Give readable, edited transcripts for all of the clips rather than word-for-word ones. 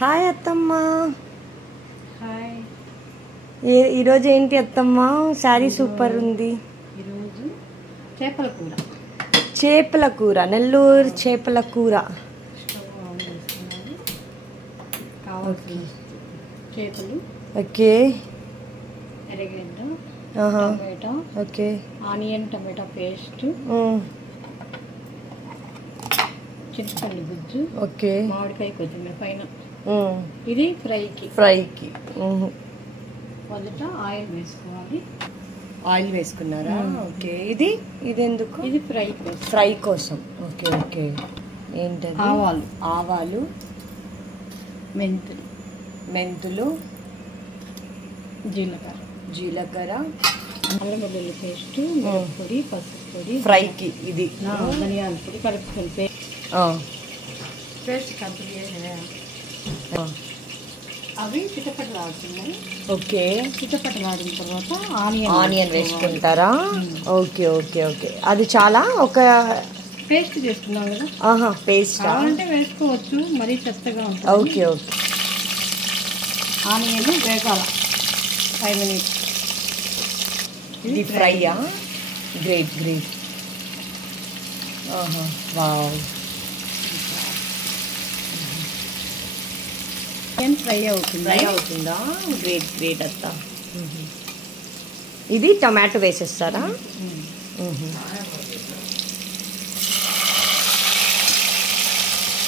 Hi అత్తమ్మ. Hi. ఈరోజు ఏంటి అత్తమ్మ? శారీ సూపర్ ఉంది. ఈరోజు చేపల కూర. చేపల కూర, నెల్లూరు చేపల కూర. చేపలు, ఓకే, ఎర్రగడ్డ, tomato, okay, onion tomato paste, చింతపండు గుజ్జు, ఓకే, మామిడికాయ కొత్తిమీర పైన. ఇది ఫ్రైకి. మొదట ఆయిల్ వేసుకోవాలి. ఆయిల్ వేసుకున్నారా? ఓకే. ఇది ఎందుకు? ఇది ఫ్రై కోసం. Okay okay. ఏంటది? ఆవాలు, మెంతులు, జీలకర్ర, అల్లం వెల్లుల్లి పేస్ట్, పొడి, పసుపు పొడి. ఫ్రైకి ఇది ధనియాల పొడి కలుపుకొని పేస్ట్ కంప్లీట్. అవి చిటపటలాడుతున్నాయి. ఓకే. చిటపటలాడిన తర్వాత ఆనియన్ వేసుకుంటారా? Okay okay okay. అది చాలా ఒక పేస్ట్ చేసుకున్నాం కదా. పేస్ట్ అంటే వేసుకోవచ్చు, మరీ చెత్తగా ఉంటుంది. Okay okay. ఆనియన్ వేగాల 5 minutes. ఇది ఫ్రైయా? గ్రేట్. వావ్. ఫ్రై అవుతుందా? గ్రేట్ అత్త. ఇది టమాటో వేసేస్తారా?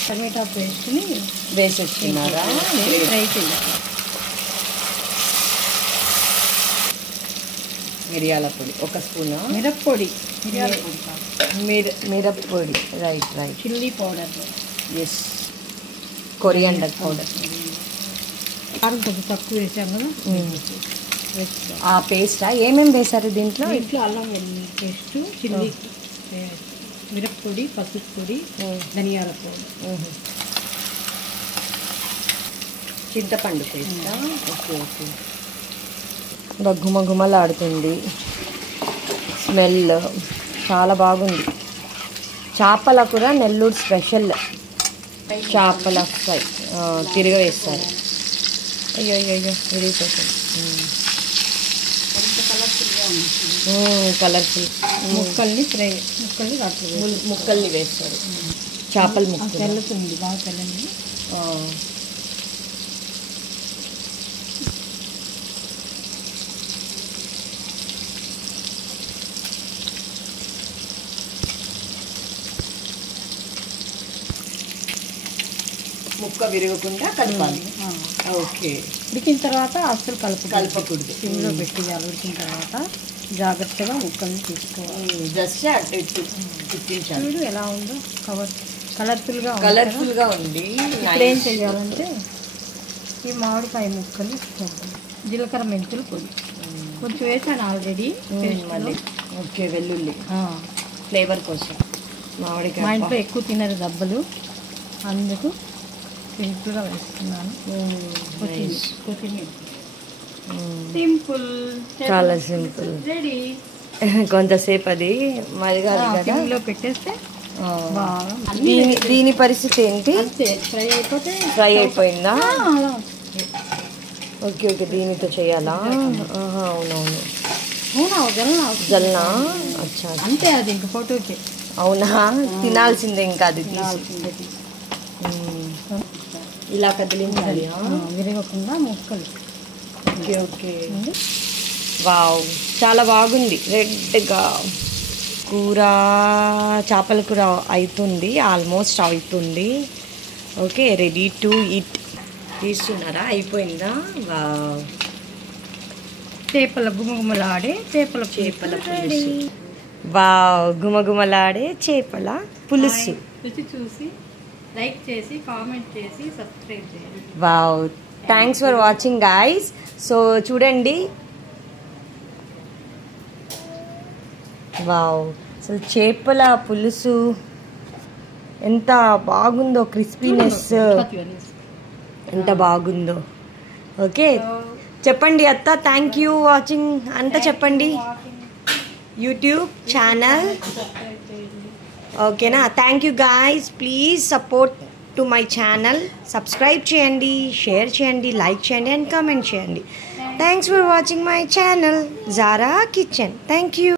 టమాటా పేస్ట్ని వేసేస్తున్నారా? ఫ్రై చేయాలి. మిరియాల పొడి 1 స్పూన్. మిరప్పొడి. మిరప్పొడి. Right. Chilli powder. Yes. Coriander powder. కారం కొంచెం తక్కువ వేసాం కదా. ఆ పేస్టా? ఏమేమి వేశారు దీంట్లో? అల్లం వెల్లుల్లి పేస్ట్, చిల్లీ, మిరప్పొడి, పసుపు పొడి, ధనియాల పొడి, చింతపండు పేస్టా? ఓకే. గుమగుమలాడుతుంది. స్మెల్ చాలా బాగుంది. చేపల కూర నెల్లూరు స్పెషల్. చేపల ఫ్రై తిరగవేస్తారు. అయ్యో విరిగిపోతుంది. కలర్ఫుల్. ముక్కల్ని వేస్తారు. చేపల ముక్కలు తెల్లుతుంది, బాగా తెల్లండి. ముక్క విరగకుండా కలపాలి. ఓకే. ఉడికిన తర్వాత అస్సలు కలపకూడదు. సిమ్లో పెట్టేయాలి. ఉడికిన తర్వాత జాగ్రత్తగా ముక్కల్ని తీసుకోవాలి. జస్ట్ అటు ఇటు తిప్పించాలి. చూడు ఎలా ఉందో. కలర్ఫుల్గా ఉంది. ఇప్పుడు ఏం చేయాలంటే ఈ మామిడికాయ ముక్కలు, జీలకర్ర, మెంతులు పొడి కొంచెం వేసాను ఆల్రెడీ. ఓకే. వెల్లుల్లి ఫ్లేవర్ కోసం. మామిడికాయ మా ఇంట్లో ఎక్కువ తినరు దెబ్బలు, అందుకు సింపుల్గా వేస్తున్నాను. కొత్తిమీర సింపుల్, చాలా సింపుల్. రెడీ. కొంతసేపు అది మరిగాలి కదా, సిమ్లో పెట్టేస్తే బాగా. దీని పరిస్థితి ఏంటి? ఫ్రై అయిపోయిందా? ఓకే. దీనితో చేయాలా? అవునవును. జల్నా. అచ్చా. అంతే, అది ఇంకా ఫోటోకి. అవునా? తినాల్సిందే ఇంకా. అది ఇలా కదిలించాలి, విరగకుండా ముక్కలు. ఓకే. వావ్, చాలా బాగుంది. రెడ్గా కూర, చేపల కూర అవుతుంది, ఆల్మోస్ట్ అవుతుంది. Okay, ready to eat. తీస్తున్నారా? అయిపోయిందా? వావ్. చేపల గుమగుమలాడే చేపల పులుసు. వావ్, గుమగుమలాడే చేపల పులుసు. రుచి చూసి లైక్ చేసి, కామెంట్ చేసి, సబ్స్క్రైబ్ చేయండి. Wow, thanks for watching guys. So చూడండి, వావ్, అసలు చేపల పులుసు ఎంత బాగుందో, క్రిస్పీనెస్ ఎంత బాగుందో. ఓకే, చెప్పండి అత్త. థ్యాంక్ యూ వాచింగ్ అంతా చెప్పండి. YouTube channel. ఓకేనా? Thank you guys. Please support to my channel. Subscribe చేయండి, షేర్ చేయండి, లైక్ చేయండి అండ్ కామెంట్ చేయండి. Thanks for watching my channel Zara kitchen. Thank you.